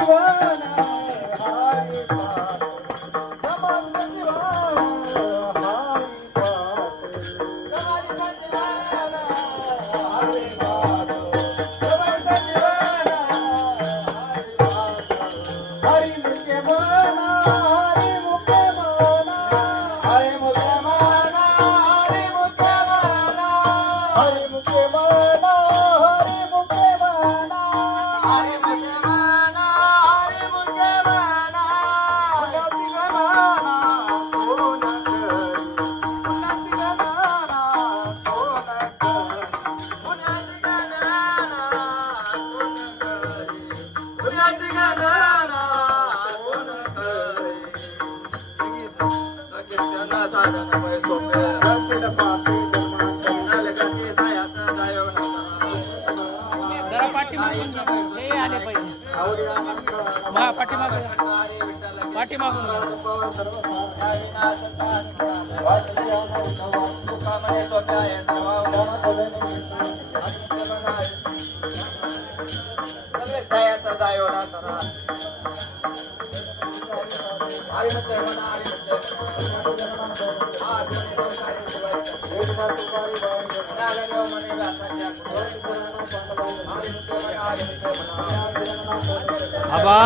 जीवन हरी पाठ समाज जीवन हरी पाठ समाज जीवन हरी पाठ समाज जीवन हरी पाठ हरी मुखे मना हरी मुखे मना हरी मुखे मना हरी मुखे मना हरी मुखे मना हरी मुखे मना हरी मुखे मना हरी मुखे मना कोण करी पुण्याची गणना पुण्याची गणना कोण करी कीर्तन साधन वय सोपे पापी नालकाची सायाचा जायो जरा पाठीमागून हे आले पाहिजे पाठीमागून तुकामने सोप्या आहे सगळे सायाचा जायो ना सरा हरी म्हणते म्हणा हरी म्हणते आबा